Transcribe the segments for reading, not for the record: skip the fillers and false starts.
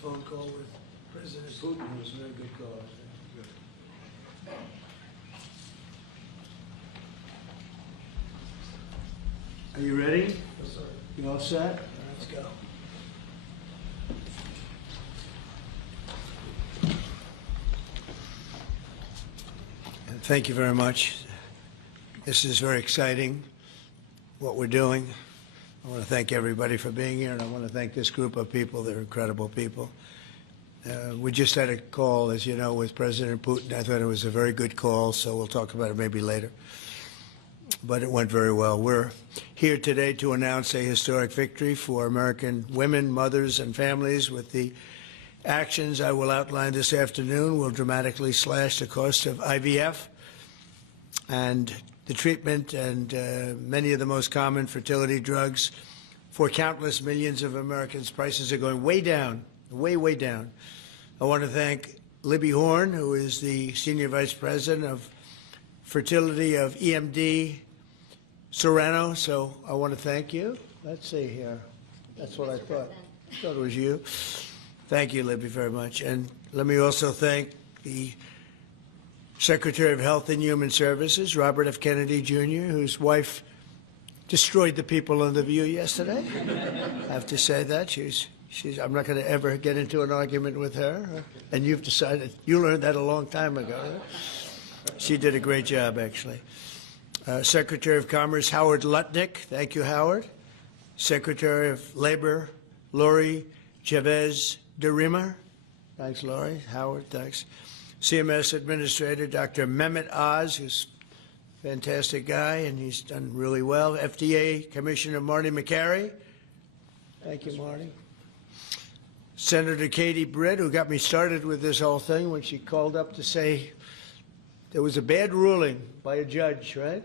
phone call with President Putin. It was a very good call. Good. Are you ready? Yes, sir. You all set? All right, let's go. And thank you very much. This is very exciting, what we're doing. I want to thank everybody for being here, and I want to thank this group of people. They're incredible people. We just had a call, as you know, with President Putin. I thought it was a very good call, so we'll talk about it maybe later. But it went very well. We're here today to announce a historic victory for American women, mothers, and families. With the actions I will outline this afternoon, will dramatically slash the cost of IVF and the treatment and many of the most common fertility drugs for countless millions of Americans. Prices are going way down, way, way down. I want to thank Libby Horn, who is the Senior Vice President of Fertility of EMD Serrano. So I want to thank you. Let's see here. That's what I thought. I thought it was you. Thank you, Libby, very much. And let me also thank the Secretary of Health and Human Services, Robert F. Kennedy, Jr., whose wife destroyed the people on The View yesterday. I have to say that. I'm not going to ever get into an argument with her. And you've decided, you learned that a long time ago. She did a great job, actually. Secretary of Commerce, Howard Lutnick. Thank you, Howard. Secretary of Labor, Lori Chavez de Rima. Thanks, Lori. Howard, thanks. CMS Administrator, Dr. Mehmet Oz, who's a fantastic guy, and he's done really well. FDA Commissioner Marty McCary. Thank you, Marty. Senator Katie Britt, who got me started with this whole thing when she called up to say there was a bad ruling by a judge, right?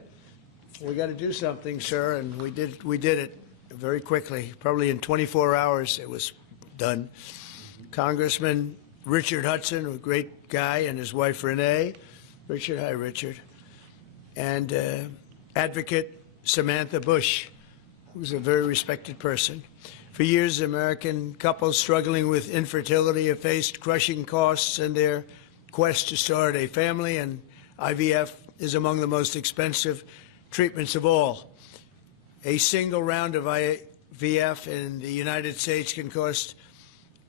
We got to do something, sir, and we did it very quickly. Probably in 24 hours it was done. Congressman Richard Hudson, a great guy, and his wife Renee. Richard, hi, Richard. And Advocate Samantha Bush, who's a very respected person. For years, American couples struggling with infertility have faced crushing costs in their quest to start a family, and IVF is among the most expensive treatments of all. A single round of IVF in the United States can cost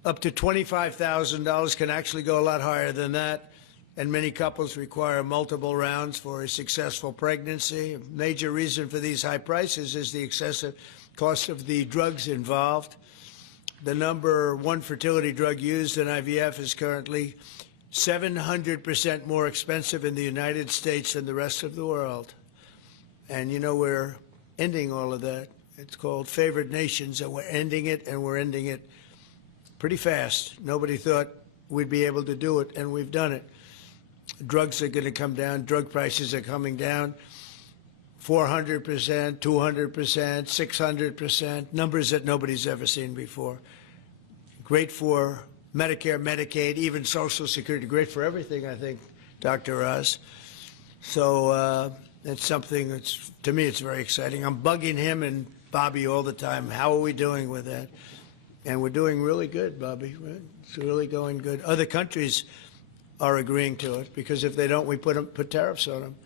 up to $25,000, can actually go a lot higher than that, and many couples require multiple rounds for a successful pregnancy. A major reason for these high prices is the excessive cost of the drugs involved. The number one fertility drug used in IVF is currently 700% more expensive in the United States than the rest of the world. And you know, we're ending all of that. It's called favored nations, and we're ending it, and we're ending it pretty fast. Nobody thought we'd be able to do it, and we've done it. Drugs are going to come down. Drug prices are coming down. 400%, 200%, 600%, numbers that nobody's ever seen before. Great for Medicare, Medicaid, even Social Security. Great for everything, I think, Dr. Oz. So it's something that's, to me, it's very exciting. I'm bugging him and Bobby all the time. How are we doing with that? And we're doing really good, Bobby. It's really going good. Other countries are agreeing to it, because if they don't, we put tariffs on them.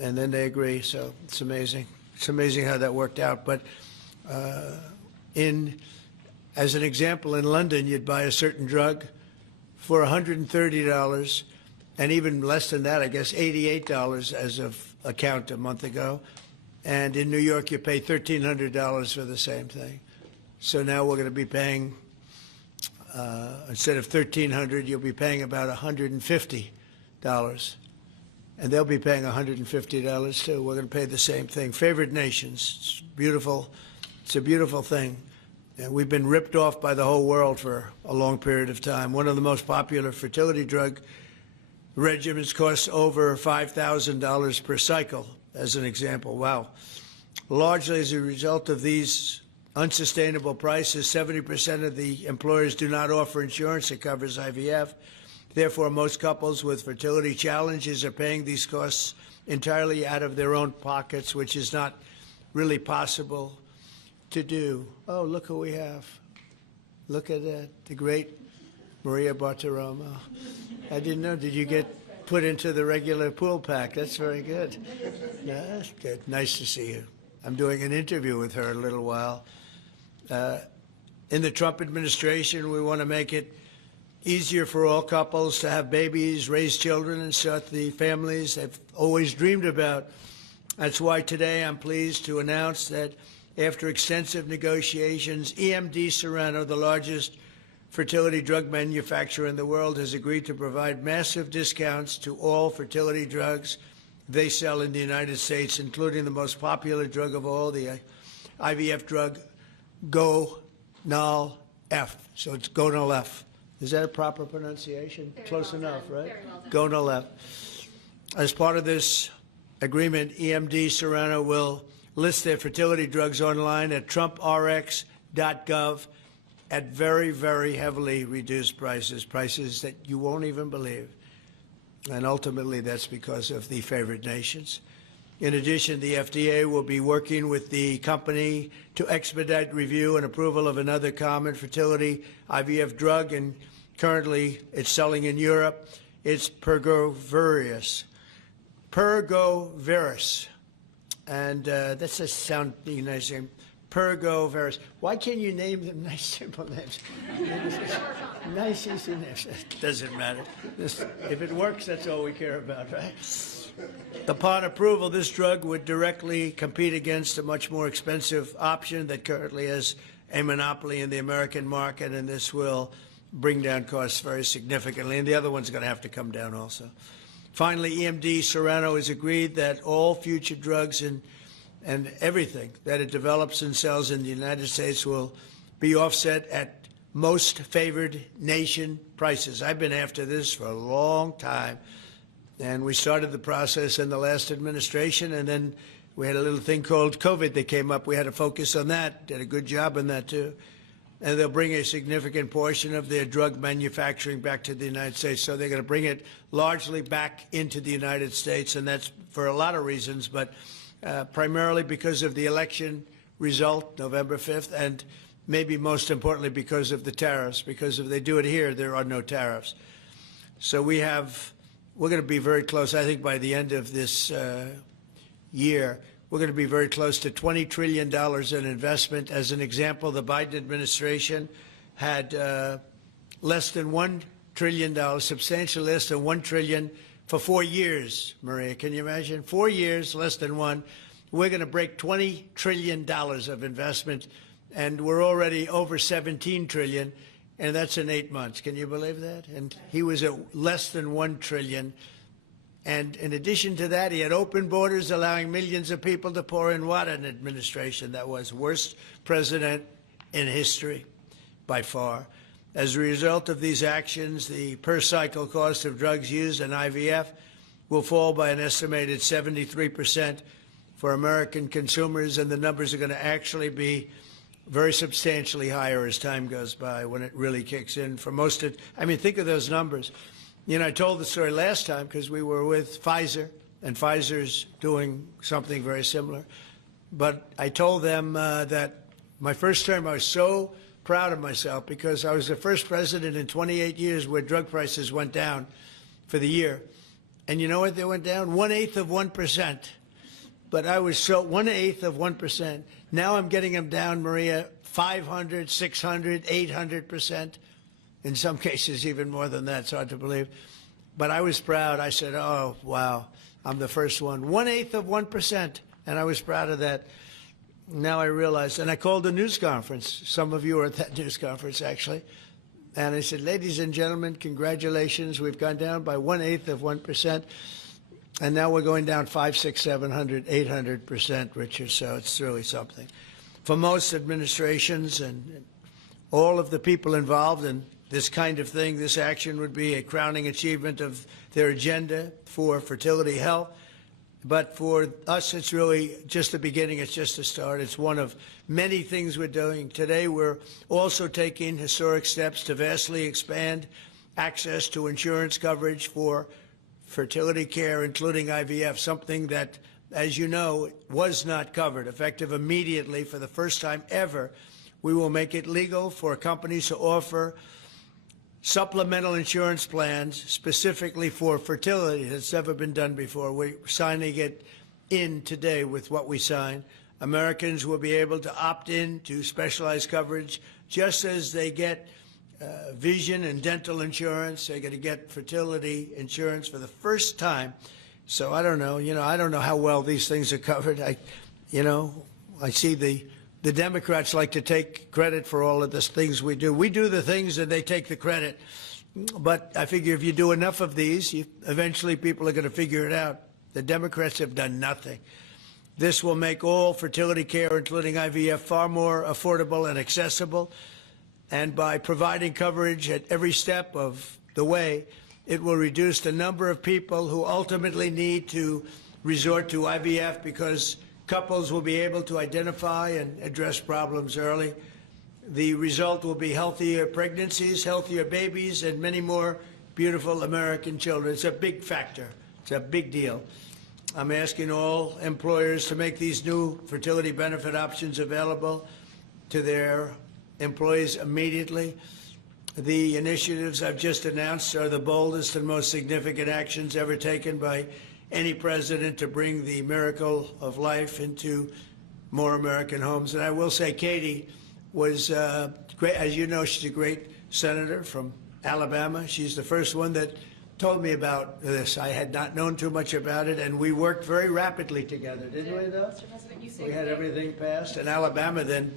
And then they agree, so it's amazing. It's amazing how that worked out. But as an example, in London, you'd buy a certain drug for $130, and even less than that, I guess, $88 as of a count a month ago. And in New York, you pay $1,300 for the same thing. So now we're going to be paying, instead of $1,300, you'll be paying about $150. And they'll be paying $150 too. We're going to pay the same thing. Favored nations. It's beautiful. It's a beautiful thing. And we've been ripped off by the whole world for a long period of time. One of the most popular fertility drug regimens costs over $5,000 per cycle, as an example. Wow. Largely as a result of these unsustainable prices, 70% of the employers do not offer insurance that covers IVF. Therefore, most couples with fertility challenges are paying these costs entirely out of their own pockets, which is not really possible to do. Oh, look who we have. Look at that, the great Maria Bartiromo. I didn't know. Did you get put into the regular pool pack? That's very good. Yeah, that's good. Nice to see you. I'm doing an interview with her in a little while. In the Trump administration, we want to make it easier for all couples to have babies, raise children, and start the families they've always dreamed about. That's why today I'm pleased to announce that after extensive negotiations, EMD Serrano, the largest fertility drug manufacturer in the world, has agreed to provide massive discounts to all fertility drugs they sell in the United States, including the most popular drug of all, the IVF drug, Gonal-F. So it's Gonal-F. Is that a proper pronunciation? Close enough, right? Gonal-F. As part of this agreement, EMD Serrano will list their fertility drugs online at trumprx.gov at very, very heavily reduced prices, prices that you won't even believe. And ultimately, that's because of the favored nations. In addition, the FDA will be working with the company to expedite review and approval of another common fertility IVF drug, and currently it's selling in Europe. It's Pergoveris. And that's a sounding nice name. Pergoveris. Why can't you name them nice, simple names? Nice, easy names. Doesn't matter. If it works, that's all we care about, right? Upon approval, this drug would directly compete against a much more expensive option that currently has a monopoly in the American market, and this will bring down costs very significantly. And the other one's going to have to come down also. Finally, EMD Serrano has agreed that all future drugs and everything that it develops and sells in the United States will be offset at most favored nation prices. I've been after this for a long time, and we started the process in the last administration, and then we had a little thing called COVID that came up. We had to focus on that, did a good job on that too. And they'll bring a significant portion of their drug manufacturing back to the United States. So they're going to bring it largely back into the United States, and that's for a lot of reasons, but primarily because of the election result, November 5th, and maybe most importantly because of the tariffs, because if they do it here, there are no tariffs. So we're going to be very close, I think by the end of this year, we're going to be very close to $20 trillion in investment. As an example, the Biden administration had less than $1 trillion, substantially less than $1 trillion for 4 years, Maria. Can you imagine? 4 years, less than one. We're going to break $20 trillion of investment, and we're already over $17 trillion, and that's in 8 months. Can you believe that? And he was at less than $1 trillion. And in addition to that, he had open borders, allowing millions of people to pour in. What an administration that was. Worst president in history, by far. As a result of these actions, the per-cycle cost of drugs used in IVF will fall by an estimated 73% for American consumers, and the numbers are going to actually be very substantially higher as time goes by when it really kicks in. For most of, I mean, think of those numbers. You know, I told the story last time because we were with Pfizer, and Pfizer's doing something very similar. But I told them that my first term, I was so proud of myself because I was the first president in 28 years where drug prices went down for the year. And you know what they went down? 1/8 of 1%. But I was so 1/8 of 1%. Now I'm getting them down, Maria, 500, 600, 800%. In some cases, even more than that. It's hard to believe. But I was proud. I said, oh, wow, I'm the first one. 1/8 of 1%. And I was proud of that. Now I realize, and I called a news conference. Some of you were at that news conference, actually. And I said, ladies and gentlemen, congratulations. We've gone down by 1/8 of 1%. And now we're going down 500, 600, 700, 800%, Richard. So it's really something. For most administrations and all of the people involved in this kind of thing, this action would be a crowning achievement of their agenda for fertility health. But for us, it's really just the beginning. It's just the start. It's one of many things we're doing. Today, we're also taking historic steps to vastly expand access to insurance coverage for fertility care, including IVF, something that, as you know, was not covered. Effective immediately, for the first time ever, we will make it legal for companies to offer supplemental insurance plans specifically for fertility. That's never been done before. We're signing it in today with what we signed. Americans will be able to opt in to specialized coverage just as they get vision and dental insurance. They're going to get fertility insurance for the first time. So I don't know, I don't know how well these things are covered. I see the Democrats like to take credit for all of the things we do. We do the things and they take the credit. But I figure if you do enough of these, eventually people are going to figure it out. The Democrats have done nothing. This will make all fertility care, including IVF, far more affordable and accessible. And by providing coverage at every step of the way, it will reduce the number of people who ultimately need to resort to IVF because couples will be able to identify and address problems early. The result will be healthier pregnancies, healthier babies, and many more beautiful American children. It's a big factor. It's a big deal. I'm asking all employers to make these new fertility benefit options available to their employees immediately. The initiatives I've just announced are the boldest and most significant actions ever taken by any president to bring the miracle of life into more American homes. And I will say Katie was great. As you know, she's a great senator from Alabama. She's the first one that told me about this. I had not known too much about it, and we worked very rapidly together, didn't we, though? Mr. President, you We had everything passed, and Alabama then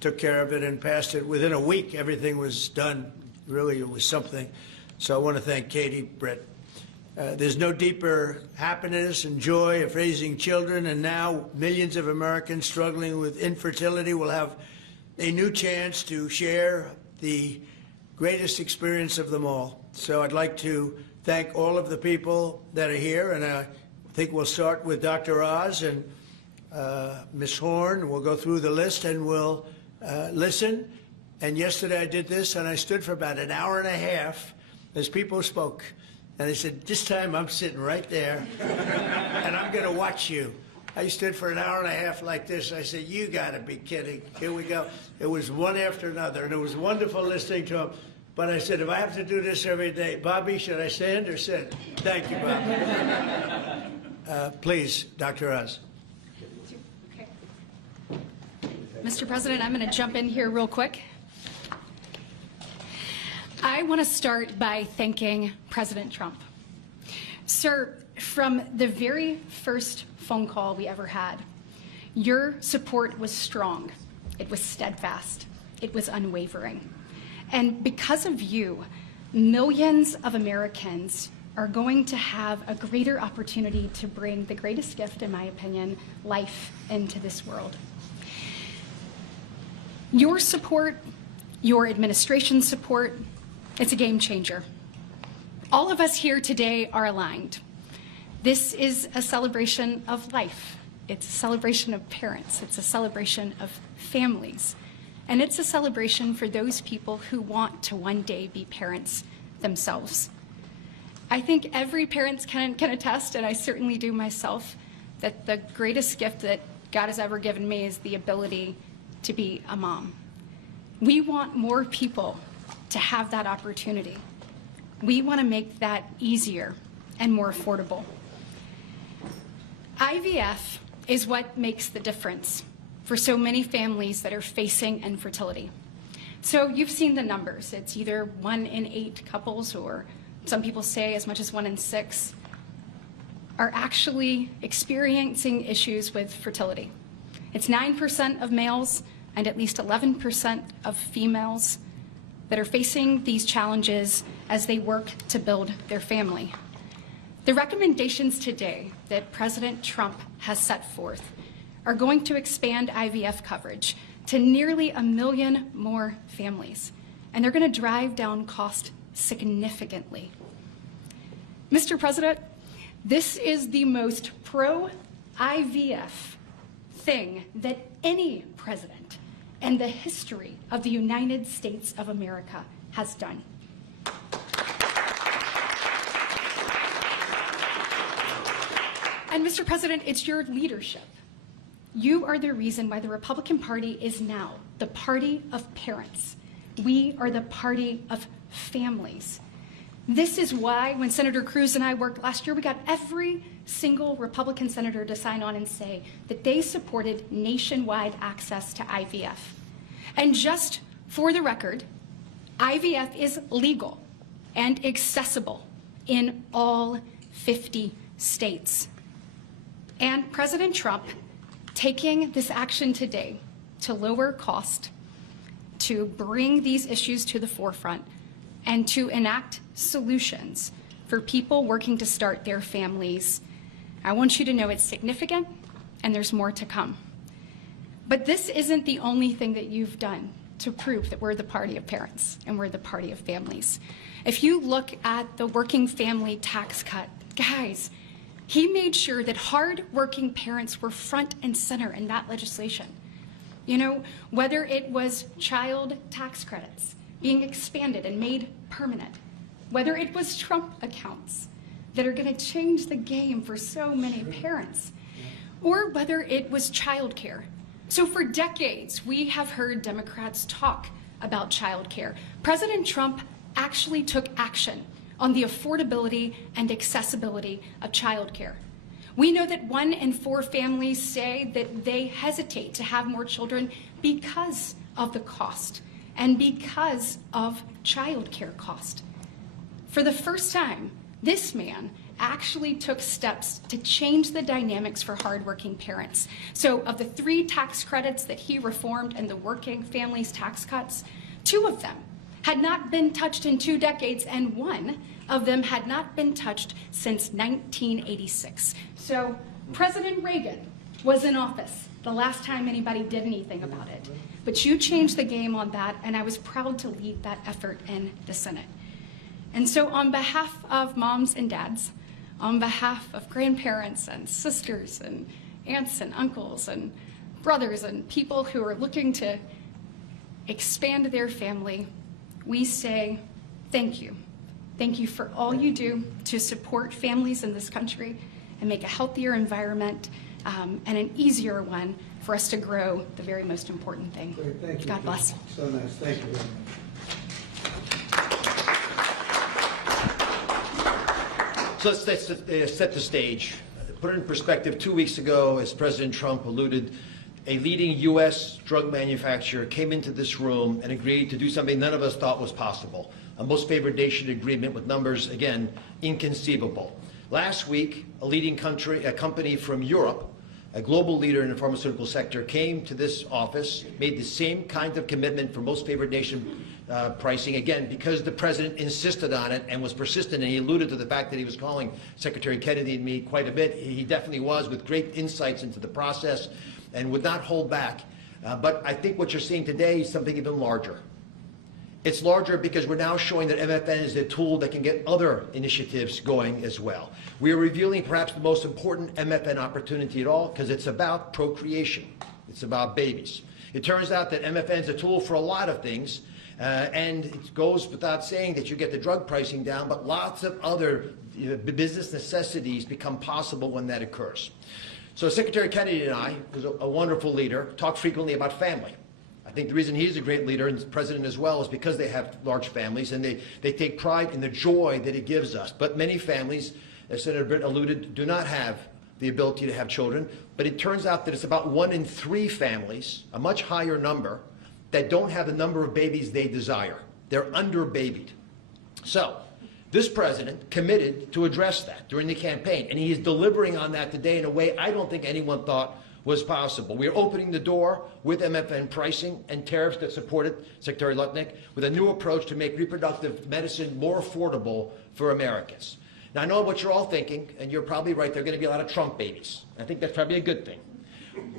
took care of it and passed it. Within a week, everything was done. Really, it was something. So I want to thank Katie, Brett. There's no deeper happiness and joy of raising children, and now millions of Americans struggling with infertility will have a new chance to share the greatest experience of them all. So I'd like to thank all of the people that are here, and I think we'll start with Dr. Oz and Ms. Horn. We'll go through the list and we'll listen. And yesterday I did this, and I stood for about an hour and a half as people spoke. And I said, this time I'm sitting right there, and I'm going to watch you. I stood for an hour and a half like this. I said, you got to be kidding. Here we go. It was one after another, and it was wonderful listening to them. But I said, if I have to do this every day, Bobby, should I stand or sit? Thank you, Bobby. Please, Dr. Oz. Okay. Mr. President, I'm going to jump in here real quick. I want to start by thanking President Trump. Sir, from the very first phone call we ever had, your support was strong. It was steadfast. It was unwavering. And because of you, millions of Americans are going to have a greater opportunity to bring the greatest gift, in my opinion, life into this world. Your support, your administration's support, it's a game changer. All of us here today are aligned. This is a celebration of life. It's a celebration of parents. It's a celebration of families. And it's a celebration for those people who want to one day be parents themselves. I think every parent can attest, and I certainly do myself, that the greatest gift that God has ever given me is the ability to be a mom. We want more people to have that opportunity. We want to make that easier and more affordable. IVF is what makes the difference for so many families that are facing infertility. So you've seen the numbers. It's either 1 in 8 couples, or some people say as much as 1 in 6, are actually experiencing issues with fertility. It's 9% of males and at least 11% of females that are facing these challenges as they work to build their family. The recommendations today that President Trump has set forth are going to expand IVF coverage to nearly 1 million more families, and they're going to drive down cost significantly. Mr. President, this is the most pro-IVF thing that any president in the history of the United States of America has done. And Mr. President, it's your leadership. You are the reason why the Republican Party is now the party of parents. We are the party of families. This is why when Senator Cruz and I worked last year, we got every single Republican senator to sign on and say that they supported nationwide access to IVF. And just for the record, IVF is legal and accessible in all 50 states. And President Trump taking this action today to lower cost, to bring these issues to the forefront, and to enact solutions for people working to start their families, I want you to know it's significant and there's more to come. But this isn't the only thing that you've done to prove that we're the party of parents and we're the party of families. If you look at the working family tax cut, guys, he made sure that hard-working parents were front and center in that legislation. You know, whether it was child tax credits being expanded and made permanent, whether it was Trump accounts that are going to change the game for so many parents, or whether it was childcare. So for decades, we have heard Democrats talk about childcare. President Trump actually took action on the affordability and accessibility of childcare. We know that 1 in 4 families say that they hesitate to have more children because of the cost and because of childcare cost. For the first time, this man actually took steps to change the dynamics for hardworking parents. So of the 3 tax credits that he reformed and the working families tax cuts, 2 of them had not been touched in 2 decades, and 1 of them had not been touched since 1986. So President Reagan was in office the last time anybody did anything about it. But you changed the game on that, and I was proud to lead that effort in the Senate. And so on behalf of moms and dads, on behalf of grandparents and sisters and aunts and uncles and brothers and people who are looking to expand their family, we say thank you. Thank you for all you do to support families in this country and make a healthier environment and an easier one for us to grow the very most important thing. Great, thank you. God bless. So nice. Thank you very much. So let's set the stage. Put it in perspective, 2 weeks ago, as President Trump alluded, a leading U.S. drug manufacturer came into this room and agreed to do something none of us thought was possible. A most favored nation agreement with numbers, again, inconceivable. Last week, a leading company from Europe, a global leader in the pharmaceutical sector, came to this office, made the same kind of commitment for most favored nation pricing, again, because the president insisted on it and was persistent, and he alluded to the fact that he was calling Secretary Kennedy and me quite a bit. He definitely was, with great insights into the process, and would not hold back. But I think what you're seeing today is something even larger. It's larger because we're now showing that MFN is a tool that can get other initiatives going as well. We are revealing perhaps the most important MFN opportunity at all, because it's about procreation. It's about babies. It turns out that MFN is a tool for a lot of things, and it goes without saying that you get the drug pricing down, but lots of other business necessities become possible when that occurs. So Secretary Kennedy and I, who's a wonderful leader, talk frequently about family. I think the reason he's a great leader, and the president as well, is because they have large families and they take pride in the joy that it gives us. But many families, as Senator Britt alluded, do not have the ability to have children. But it turns out that it's about 1 in 3 families, a much higher number, that don't have the number of babies they desire. They're under-babied. So this president committed to address that during the campaign, and he is delivering on that today in a way I don't think anyone thought was possible. We are opening the door with MFN pricing and tariffs that supported Secretary Lutnick with a new approach to make reproductive medicine more affordable for Americans. Now, I know what you're all thinking, and you're probably right, there are going to be a lot of Trump babies. I think that's probably a good thing.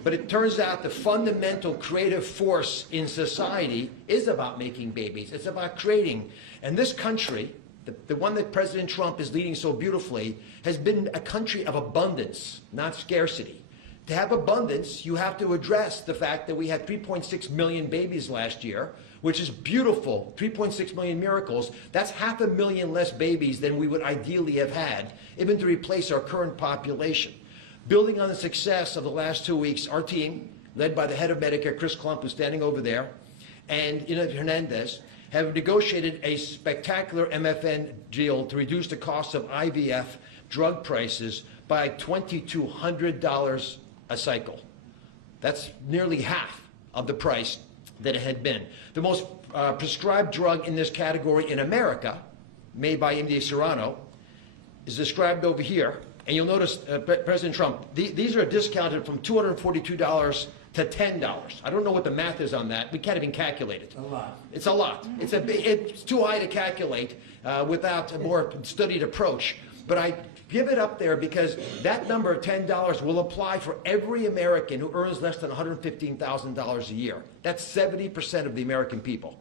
But it turns out the fundamental creative force in society is about making babies. It's about creating. And this country, the one that President Trump is leading so beautifully, has been a country of abundance, not scarcity. To have abundance, you have to address the fact that we had 3.6 million babies last year, which is beautiful, 3.6 million miracles. That's 500,000 less babies than we would ideally have had, even to replace our current population. Building on the success of the last 2 weeks, our team, led by the head of Medicare, Chris Klump, who's standing over there, and Hernandez have negotiated a spectacular MFN deal to reduce the cost of IVF drug prices by $2,200 a cycle. That's nearly half of the price that it had been. The most prescribed drug in this category in America, made by MD Serrano, is described over here. And you'll notice, President Trump, these are discounted from $242 to $10. I don't know what the math is on that. We can't even calculate it. A lot. It's a lot. It's too high to calculate without a more studied approach. But I give it up there because that number of $10 will apply for every American who earns less than $115,000 a year. That's 70% of the American people.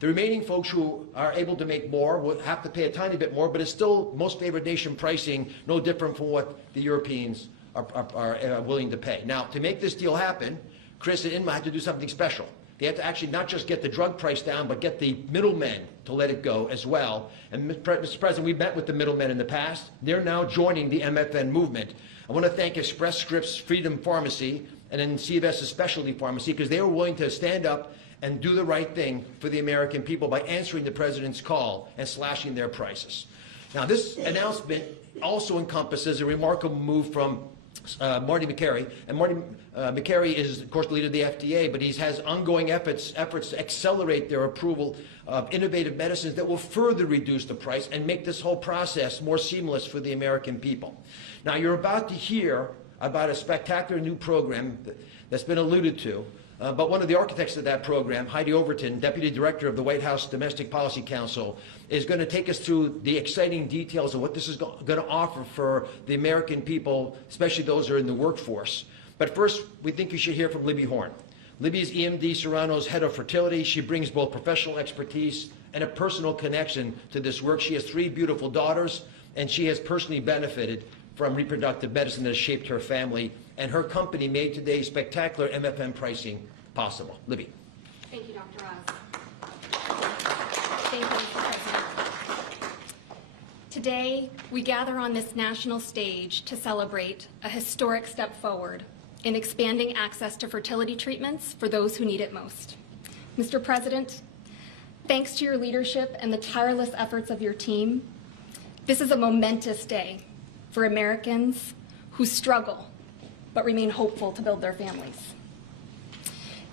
The remaining folks who are able to make more will have to pay a tiny bit more, but it's still most favored nation pricing, no different from what the Europeans are willing to pay. Now, to make this deal happen, Chris and Inma had to do something special. They had to actually not just get the drug price down, but get the middlemen to let it go as well. And Mr. President, we met with the middlemen in the past. They're now joining the MFN movement. I want to thank Express Scripts Freedom Pharmacy and then CVS's Specialty Pharmacy because they were willing to stand up and do the right thing for the American people by answering the president's call and slashing their prices. Now, this announcement also encompasses a remarkable move from Marty Makary. And Marty Makary is, of course, the leader of the FDA, but he has ongoing efforts to accelerate their approval of innovative medicines that will further reduce the price and make this whole process more seamless for the American people. Now, you're about to hear about a spectacular new program that's been alluded to. But one of the architects of that program, Heidi Overton, Deputy Director of the White House Domestic Policy Council, is going to take us through the exciting details of what this is going to offer for the American people, especially those who are in the workforce. But first, we think you should hear from Libby Horn. Libby is EMD Serrano's head of fertility. She brings both professional expertise and a personal connection to this work. She has 3 beautiful daughters, and she has personally benefited from reproductive medicine that has shaped her family, and her company made today's spectacular MFN pricing possible. Libby. Thank you, Dr. Oz. Thank you, Mr. President. Today, we gather on this national stage to celebrate a historic step forward in expanding access to fertility treatments for those who need it most. Mr. President, thanks to your leadership and the tireless efforts of your team, this is a momentous day for Americans who struggle but remain hopeful to build their families.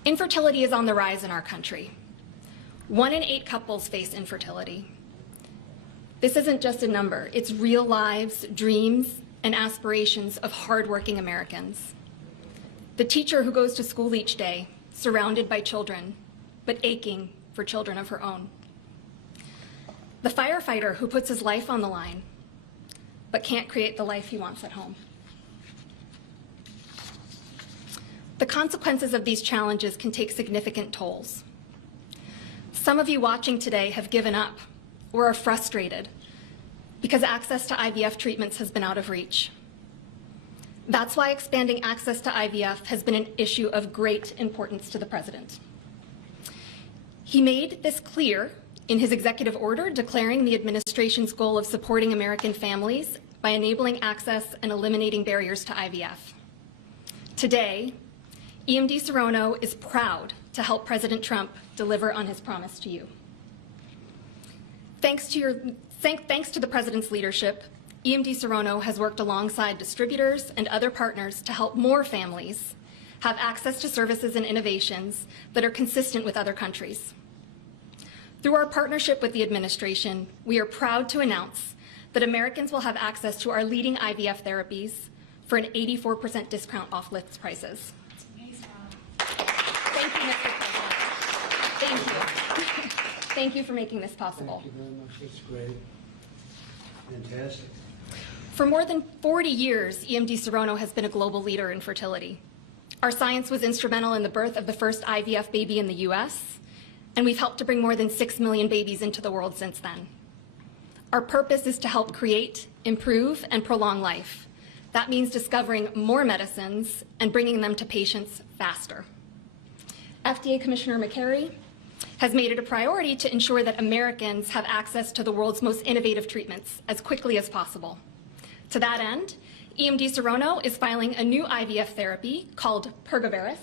Infertility is on the rise in our country. 1 in 8 couples face infertility. This isn't just a number, it's real lives, dreams, and aspirations of hardworking Americans. The teacher who goes to school each day, surrounded by children, but aching for children of her own. The firefighter who puts his life on the line, but can't create the life he wants at home. The consequences of these challenges can take significant tolls. Some of you watching today have given up or are frustrated because access to IVF treatments has been out of reach. That's why expanding access to IVF has been an issue of great importance to the President. He made this clear in his executive order declaring the administration's goal of supporting American families by enabling access and eliminating barriers to IVF. Today, EMD Serrano is proud to help President Trump deliver on his promise to you. Thanks to the President's leadership, EMD Serrano has worked alongside distributors and other partners to help more families have access to services and innovations that are consistent with other countries. Through our partnership with the administration, we are proud to announce that Americans will have access to our leading IVF therapies for an 84% discount off list prices. Thank you, Mr. President. Thank you. Thank you for making this possible. Thank you very much. That's great. Fantastic. For more than 40 years, EMD Serrano has been a global leader in fertility. Our science was instrumental in the birth of the first IVF baby in the US, and we've helped to bring more than 6 million babies into the world since then. Our purpose is to help create, improve, and prolong life. That means discovering more medicines and bringing them to patients faster. FDA Commissioner Makary has made it a priority to ensure that Americans have access to the world's most innovative treatments as quickly as possible. To that end, EMD Serrano is filing a new IVF therapy called Pergoveris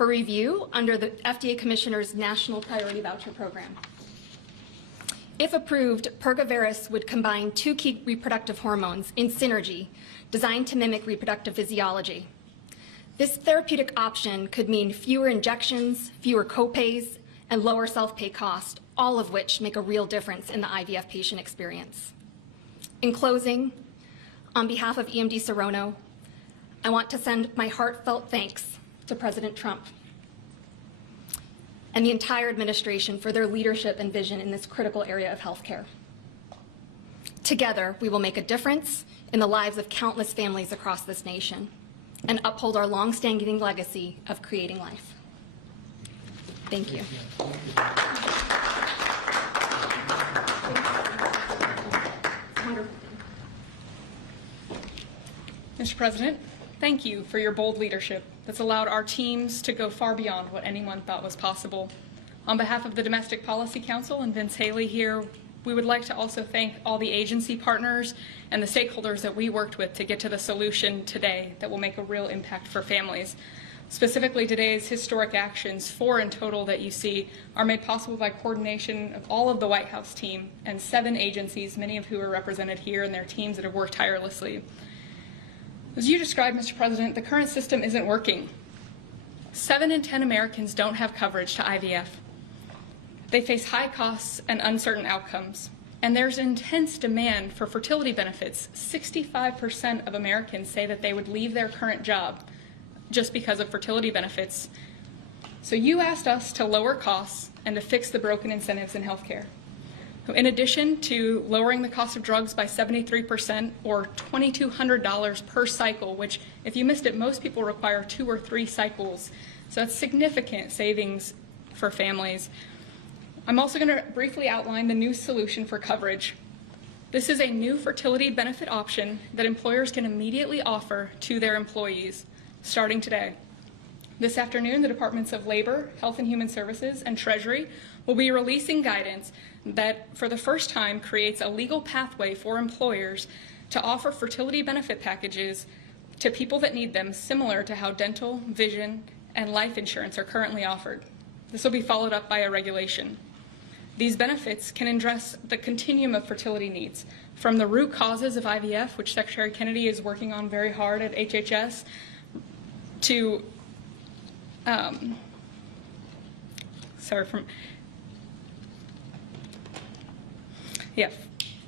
for review under the FDA Commissioner's National Priority Voucher Program. If approved, Pergoveris would combine 2 key reproductive hormones in synergy designed to mimic reproductive physiology. This therapeutic option could mean fewer injections, fewer copays, and lower self-pay cost, all of which make a real difference in the IVF patient experience. In closing, on behalf of EMD Serono, I want to send my heartfelt thanks to President Trump and the entire administration for their leadership and vision in this critical area of healthcare. Together, we will make a difference in the lives of countless families across this nation and uphold our long-standing legacy of creating life. Thank you. Mr. President, thank you for your bold leadership that's allowed our teams to go far beyond what anyone thought was possible. On behalf of the Domestic Policy Council and Vince Haley here, we would like to also thank all the agency partners and the stakeholders that we worked with to get to the solution today that will make a real impact for families. Specifically, today's historic actions, 4 in total that you see, are made possible by coordination of all of the White House team and 7 agencies, many of who are represented here, and their teams that have worked tirelessly. As you described, Mr. President, the current system isn't working. 7 in 10 Americans don't have coverage to IVF. They face high costs and uncertain outcomes. And there's intense demand for fertility benefits. 65% of Americans say that they would leave their current job just because of fertility benefits. So you asked us to lower costs and to fix the broken incentives in healthcare. In addition to lowering the cost of drugs by 73% or $2,200 per cycle, which if you missed it, most people require 2 or 3 cycles. So that's significant savings for families. I'm also going to briefly outline the new solution for coverage. This is a new fertility benefit option that employers can immediately offer to their employees starting today. This afternoon, the Departments of Labor, Health and Human Services, and Treasury will be releasing guidance that, for the first time, creates a legal pathway for employers to offer fertility benefit packages to people that need them, similar to how dental, vision, and life insurance are currently offered. This will be followed up by a regulation. These benefits can address the continuum of fertility needs, from the root causes of IVF, which Secretary Kennedy is working on very hard at HHS, to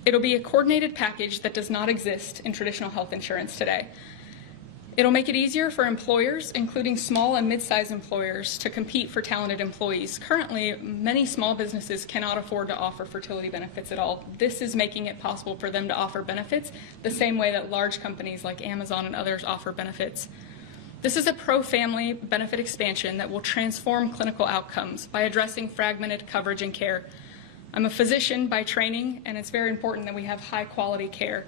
it'll be a coordinated package that does not exist in traditional health insurance today. It'll make it easier for employers, including small and mid-sized employers, to compete for talented employees. Currently, many small businesses cannot afford to offer fertility benefits at all. This is making it possible for them to offer benefits the same way that large companies like Amazon and others offer benefits. This is a pro-family benefit expansion that will transform clinical outcomes by addressing fragmented coverage and care. I'm a physician by training, and it's very important that we have high-quality care.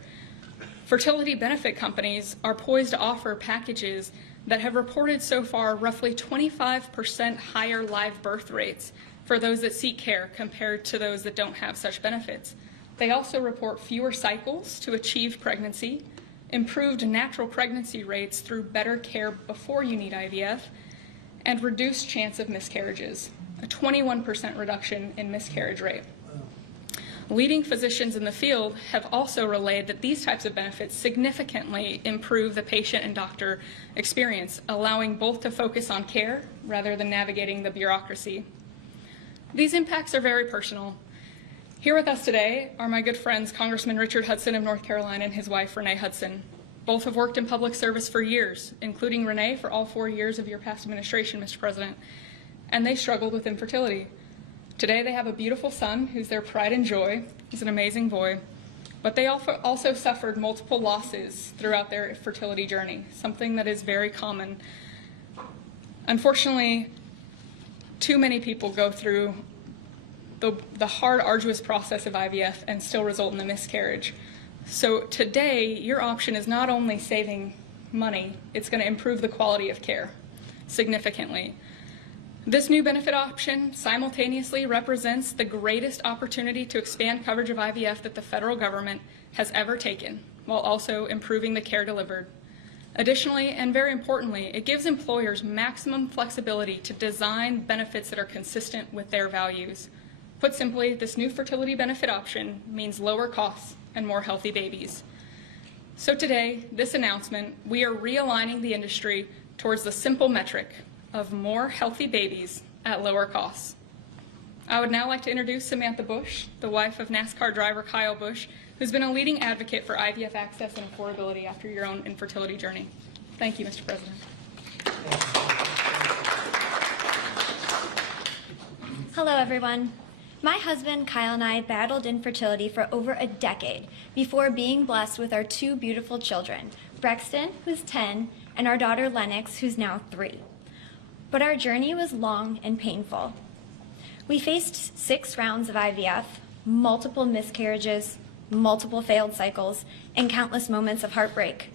Fertility benefit companies are poised to offer packages that have reported so far roughly 25% higher live birth rates for those that seek care compared to those that don't have such benefits. They also report fewer cycles to achieve pregnancy, improved natural pregnancy rates through better care before you need IVF, and reduced chance of miscarriages, a 21% reduction in miscarriage rate. Leading physicians in the field have also relayed that these types of benefits significantly improve the patient and doctor experience, allowing both to focus on care rather than navigating the bureaucracy. These impacts are very personal. Here with us today are my good friends, Congressman Richard Hudson of North Carolina and his wife, Renee Hudson. Both have worked in public service for years, including Renee for all 4 years of your past administration, Mr. President, and they struggled with infertility. Today they have a beautiful son who's their pride and joy. He's an amazing boy. But they also suffered multiple losses throughout their fertility journey, something that is very common. Unfortunately, too many people go through the hard, arduous process of IVF and still result in a miscarriage. So today, your option is not only saving money, it's going to improve the quality of care significantly. This new benefit option simultaneously represents the greatest opportunity to expand coverage of IVF that the federal government has ever taken, while also improving the care delivered. Additionally, and very importantly, it gives employers maximum flexibility to design benefits that are consistent with their values. Put simply, this new fertility benefit option means lower costs and more healthy babies. So today, this announcement, we are realigning the industry towards the simple metric of more healthy babies at lower costs. I would now like to introduce Samantha Bush, the wife of NASCAR driver Kyle Busch, who's been a leading advocate for IVF access and affordability after your own infertility journey. Thank you, Mr. President. Hello, everyone. My husband, Kyle, and I battled infertility for over a decade before being blessed with our two beautiful children, Brexton, who's 10, and our daughter, Lennox, who's now 3. But our journey was long and painful. We faced 6 rounds of IVF, multiple miscarriages, multiple failed cycles, and countless moments of heartbreak.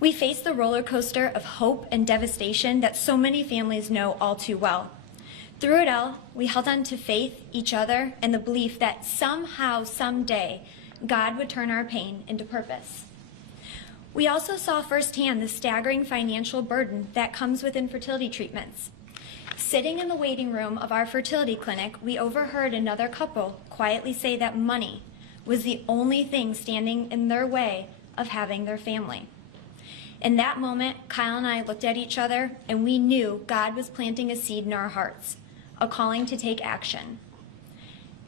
We faced the roller coaster of hope and devastation that so many families know all too well. Through it all, we held on to faith, each other, and the belief that somehow, someday, God would turn our pain into purpose. We also saw firsthand the staggering financial burden that comes with infertility treatments. Sitting in the waiting room of our fertility clinic, we overheard another couple quietly say that money was the only thing standing in their way of having their family. In that moment, Kyle and I looked at each other and we knew God was planting a seed in our hearts, a calling to take action.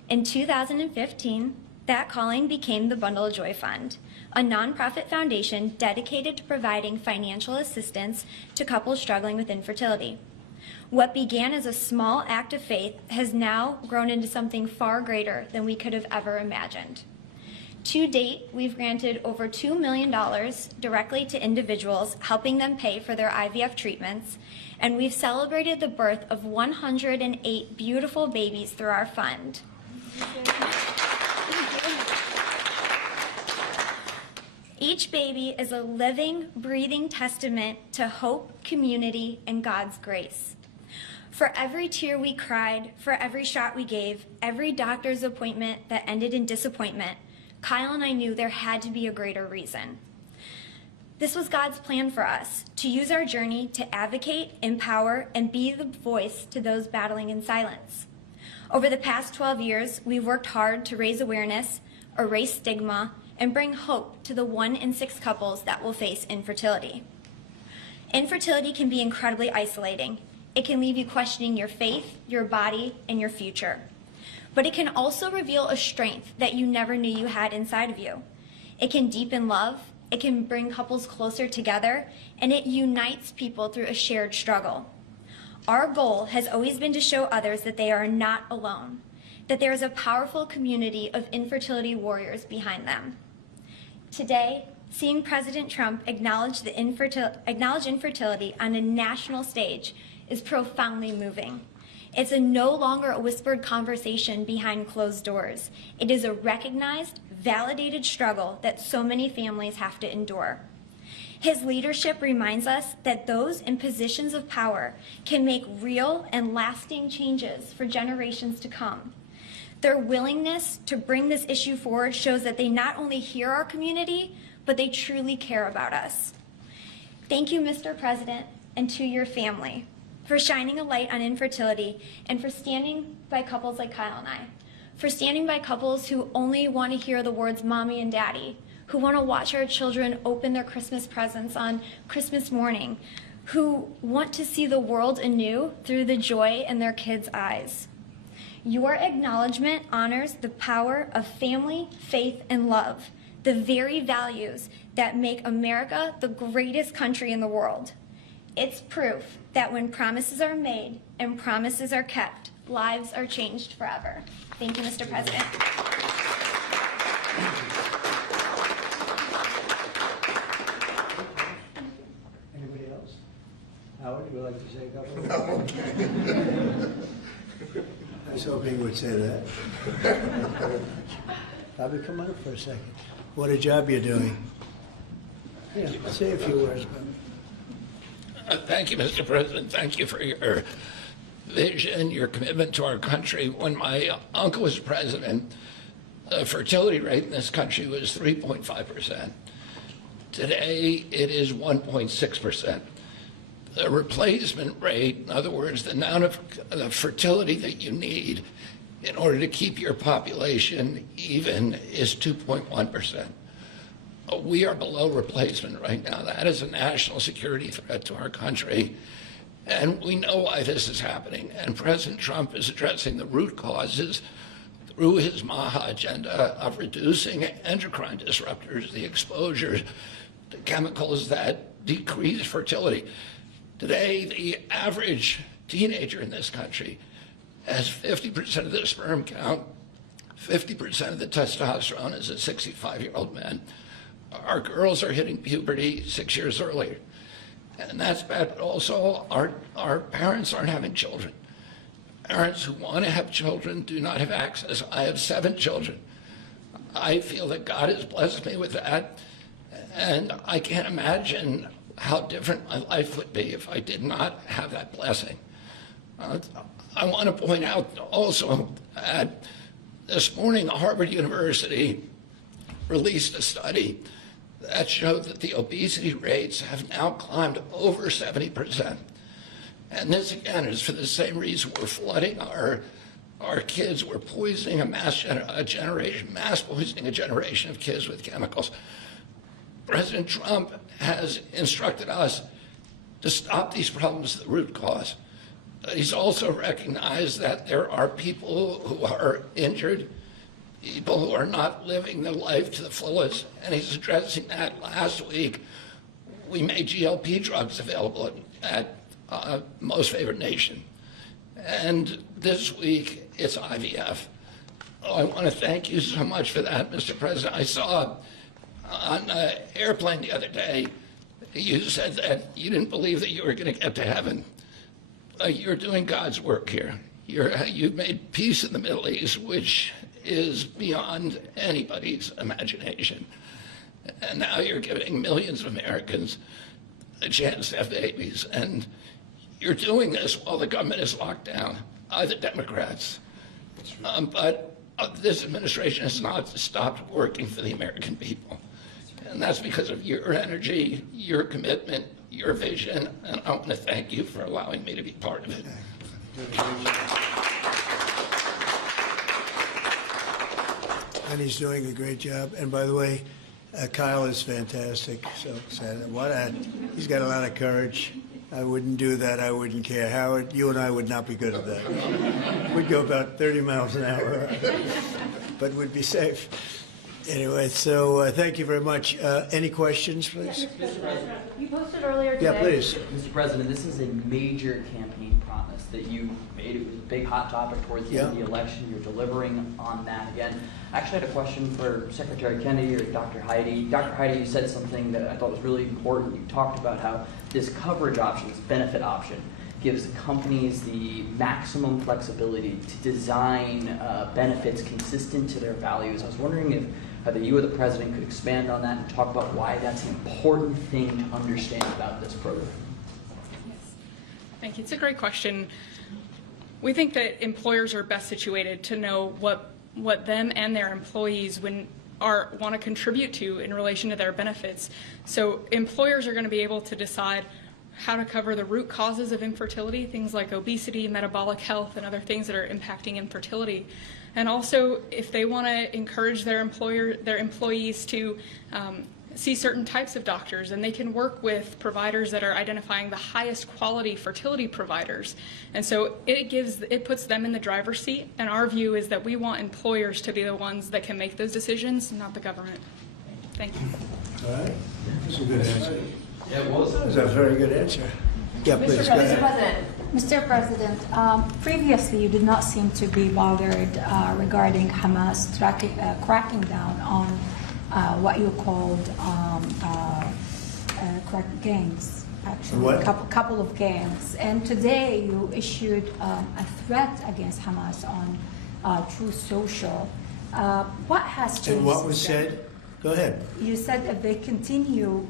In 2015, that calling became the Bundle of Joy Fund, a nonprofit foundation dedicated to providing financial assistance to couples struggling with infertility. What began as a small act of faith has now grown into something far greater than we could have ever imagined. To date, we've granted over $2 million directly to individuals, helping them pay for their IVF treatments, and we've celebrated the birth of 108 beautiful babies through our fund. Each baby is a living, breathing testament to hope, community, and God's grace. For every tear we cried, for every shot we gave, every doctor's appointment that ended in disappointment, Kyle and I knew there had to be a greater reason. This was God's plan for us, to use our journey to advocate, empower, and be the voice to those battling in silence. Over the past 12 years, we've worked hard to raise awareness, erase stigma, and bring hope to the 1 in 6 couples that will face infertility. Infertility can be incredibly isolating. It can leave you questioning your faith, your body, and your future. But it can also reveal a strength that you never knew you had inside of you. It can deepen love, it can bring couples closer together, and it unites people through a shared struggle. Our goal has always been to show others that they are not alone, that there is a powerful community of infertility warriors behind them. Today, seeing President Trump acknowledge infertility on a national stage is profoundly moving. It's no longer a whispered conversation behind closed doors. It is a recognized, validated struggle that so many families have to endure. His leadership reminds us that those in positions of power can make real and lasting changes for generations to come. Their willingness to bring this issue forward shows that they not only hear our community, but they truly care about us. Thank you, Mr. President, and to your family, for shining a light on infertility and for standing by couples like Kyle and I, for standing by couples who only want to hear the words mommy and daddy, who want to watch our children open their Christmas presents on Christmas morning, who want to see the world anew through the joy in their kids' eyes. Your acknowledgement honors the power of family, faith, and love, the very values that make America the greatest country in the world. It's proof that when promises are made and promises are kept, lives are changed forever. Thank you, Mr. President. Anybody else? Howard, you would like to say a couple of words? I was hoping you would say that. Bobby, come on up for a second. What a job you're doing. Yeah, say a few words, Bobby. Thank you, Mr. President. Thank you for your vision, your commitment to our country. When my uncle was president, the fertility rate in this country was 3.5%. Today, it is 1.6%. The replacement rate, in other words, the amount of fertility that you need in order to keep your population even, is 2.1%. We are below replacement right now. That is a national security threat to our country. And we know why this is happening. And President Trump is addressing the root causes through his MAHA agenda of reducing endocrine disruptors, the exposure to chemicals that decrease fertility. Today, the average teenager in this country has 50% of the sperm count, 50% of the testosterone as a 65-year-old man. Our girls are hitting puberty 6 years earlier. And that's bad, but also our parents aren't having children. Parents who want to have children do not have access. I have 7 children. I feel that God has blessed me with that, and I can't imagine how different my life would be if I did not have that blessing. I want to point out also that this morning Harvard University released a study that showed that the obesity rates have now climbed over 70%. And this, again, is for the same reason we're flooding our kids. We're poisoning mass poisoning a generation of kids with chemicals. President Trump has instructed us to stop these problems at the root cause. He's also recognized that there are people who are injured, people who are not living their life to the fullest, and he's addressing that. Last week, we made GLP drugs available at Most Favored Nation. And this week, it's IVF. Oh, I want to thank you so much for that, Mr. President. I saw on an airplane the other day, you said that you didn't believe that you were going to get to heaven. You're doing God's work here. You've made peace in the Middle East, which is beyond anybody's imagination. And now you're giving millions of Americans a chance to have babies. And you're doing this while the government is locked down by the Democrats. But this administration has not stopped working for the American people. And that's because of your energy, your commitment, your vision, and I want to thank you for allowing me to be part of it. And he's doing a great job. And by the way, Kyle is fantastic. So he's got a lot of courage. I wouldn't do that. I wouldn't care. Howard, you and I would not be good at that. We'd go about 30 miles an hour, but we'd be safe. Anyway, so thank you very much. Any questions, please? Mr. President, you posted earlier today. Yeah, please. Mr. President, this is a major campaign promise that you made. It was a big hot topic towards the end of the election. You're delivering on that again. I actually had a question for Secretary Kennedy or Dr. Heidi. Dr. Heidi, you said something that I thought was really important. You talked about how this coverage option, this benefit option, gives companies the maximum flexibility to design benefits consistent to their values. I was wondering if either you or the President could expand on that and talk about why that's an important thing to understand about this program. Yes. Thank you. It's a great question. We think that employers are best situated to know what them and their employees want to contribute to in relation to their benefits. So employers are going to be able to decide how to cover the root causes of infertility, things like obesity, metabolic health, and other things that are impacting infertility. And also, if they want to encourage their employees to see certain types of doctors, and they can work with providers that are identifying the highest quality fertility providers. And so it puts them in the driver's seat. And our view is that we want employers to be the ones that can make those decisions, not the government. Thank you. All right. That's a good answer. Yeah, it was. That was a very good answer. Yeah, please, go ahead. Mr. President, previously you did not seem to be bothered regarding Hamas cracking down on what you called gangs, actually, what? couple of gangs. And today you issued a threat against Hamas on Truth Social. What has changed? And what was said? Go ahead. You said if they continue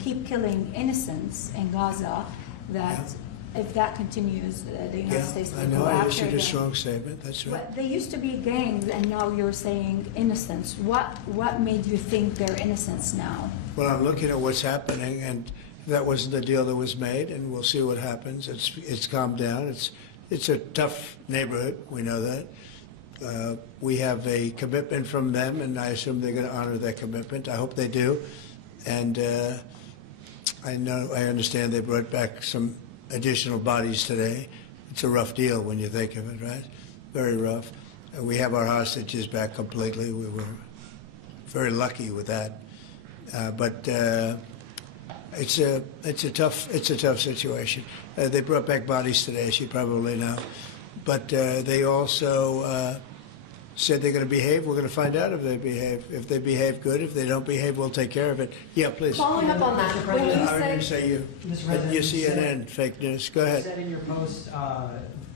keep killing innocents in Gaza, that if that continues, the United States I will know, go I after issued a them. strong statement, that's right. But they used to be gangs, and now you're saying innocence. What made you think they're innocents now? Well, I'm looking at what's happening, and that wasn't the deal that was made, and we'll see what happens. It's calmed down. It's a tough neighborhood. We know that. We have a commitment from them, and I assume they're going to honor that commitment. I hope they do. And I understand they brought back some additional bodies today. It's a rough deal when you think of it, right? Very rough. And we have our hostages back completely. We were very lucky with that. But it's a tough situation. They brought back bodies today, as you probably know. But they also said they're going to behave. We're going to find out if they behave. If they behave good, if they don't behave, we'll take care of it. Yeah, please. Following up on that, when you I didn't said, say you. Mr. President, You you CNN, said- fake news. Go You ahead. said in your post that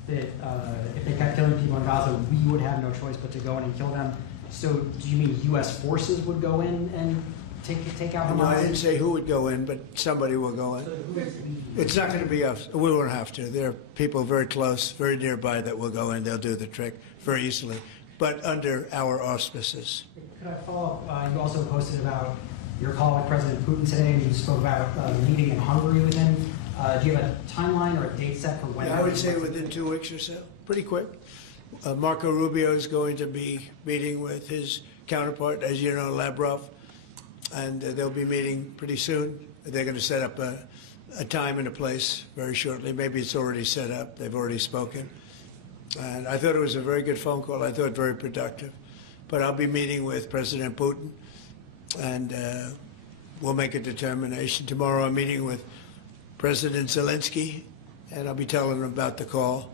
if they kept killing people in Gaza, we would have no choice but to go in and kill them. So do you mean U.S. forces would go in and take out No, I Hamas? didn't say who would go in, but somebody will go in. It's not going to be us. We won't have to. There are people very close, very nearby that will go in. They'll do the trick very easily, but under our auspices. Could I follow up? You also posted about your call with President Putin today, and you spoke about meeting in Hungary with him. Do you have a timeline or a date set for when? Yeah, I would say within 2 weeks or so, pretty quick. Marco Rubio is going to be meeting with his counterpart, as you know, Lavrov, and they'll be meeting pretty soon. They're going to set up a time and a place very shortly. Maybe it's already set up. They've already spoken. And I thought it was a very good phone call. I thought very productive. But I'll be meeting with President Putin, and we'll make a determination. Tomorrow I'm meeting with President Zelensky, and I'll be telling him about the call.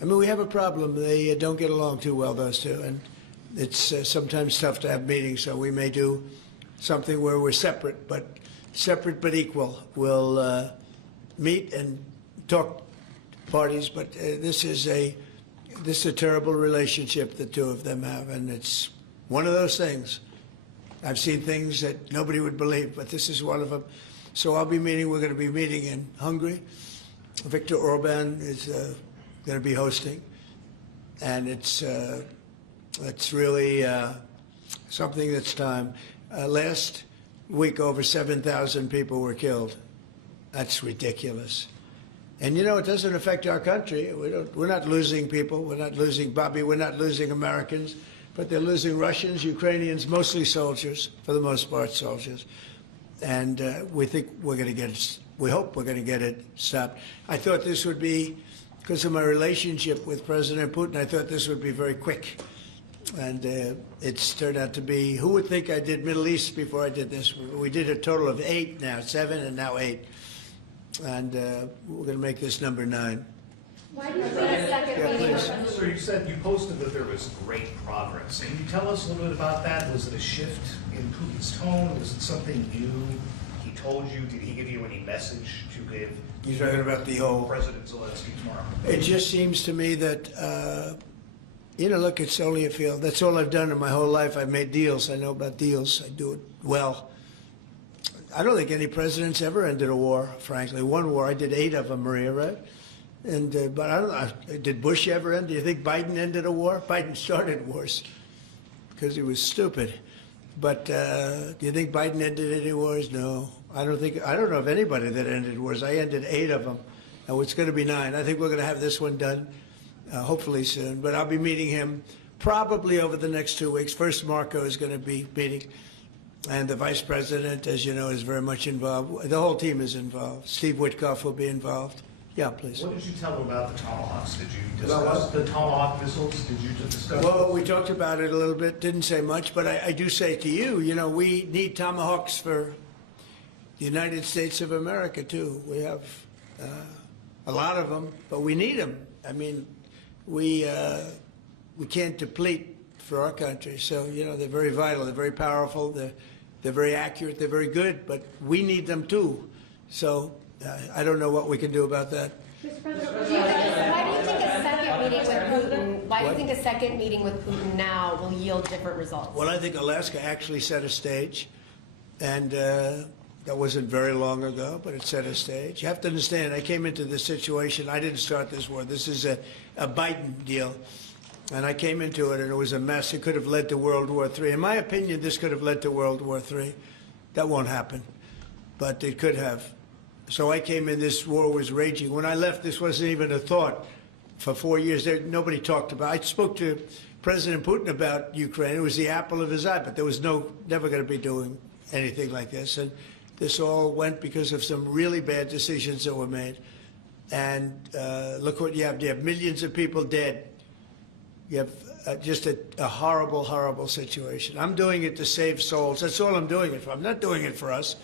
I mean, we have a problem. They don't get along too well, those two, and it's sometimes tough to have meetings, so we may do something where we're separate but equal. We'll meet and talk parties, but this is a terrible relationship the two of them have, and it's one of those things. I've seen things that nobody would believe, but this is one of them. So we're going to be meeting in Hungary. Viktor Orban is going to be hosting, and it's really something that's time. Last week, over 7,000 people were killed. That's ridiculous. And you know, it doesn't affect our country. We're not losing people. We're not losing Bobby. We're not losing Americans. But they're losing Russians, Ukrainians, mostly soldiers, for the most part, soldiers. And we think we're going to get it. We hope we're going to get it stopped. I thought this would be, because of my relationship with President Putin, I thought this would be very quick. And it's turned out to be, who would think I did Middle East before I did this? We did a total of 8 now, 7 and now 8. And we're going to make this number 9. why do you think a second Yeah, meeting? please. So you said you posted that there was great progress. Can you tell us a little bit about that? Was it a shift in Putin's tone? Was it something new he told you? Did he give you any message to give You're talking about the whole... President Zelensky tomorrow? It just seems to me that, look, it's only a field. That's all I've done in my whole life. I've made deals. I know about deals. I do it well. I don't think any president's ever ended a war, frankly. One war, I did 8 of them, Maria, right? And but I don't know, did Bush ever end? Do you think Biden ended a war? Biden started wars because he was stupid. But do you think Biden ended any wars? No. I don't know of anybody that ended wars. I ended 8 of them. And it's going to be 9. I think we're going to have this one done, hopefully soon. But I'll be meeting him probably over the next 2 weeks. First, Marco is going to be meeting. And the vice president, as you know, is very much involved. The whole team is involved. Steve Witkoff will be involved. Yeah, please. What did you tell him about the Tomahawks? Did you About what? discuss the Tomahawk missiles? Did you discuss? Well, we talked about it a little bit. Didn't say much, but I do say to you, we need Tomahawks for the United States of America, too. We have a lot of them, but we need them. I mean, we can't deplete for our country. So, they're very vital. They're very powerful. They're very accurate. They're very good, but we need them, too. So I don't know what we can do about that. Mr. President, why do you think a second meeting with Putin? Why do you think a second meeting with Putin now will yield different results? Well, I think Alaska actually set a stage, and That wasn't very long ago, but it set a stage. You have to understand, I came into this situation, I didn't start this war. This is a Biden deal. And I came into it, and it was a mess. It could have led to World War III. In my opinion, this could have led to World War III. That won't happen, but it could have. So I came in, this war was raging. When I left, this wasn't even a thought. For 4 years, nobody talked about it. I spoke to President Putin about Ukraine. It was the apple of his eye, but there was never going to be doing anything like this. And this all went because of some really bad decisions that were made. And look what you have. You have millions of people dead. You have just a horrible, horrible situation. I'm doing it to save souls. That's all I'm doing it for. I'm not doing it for us.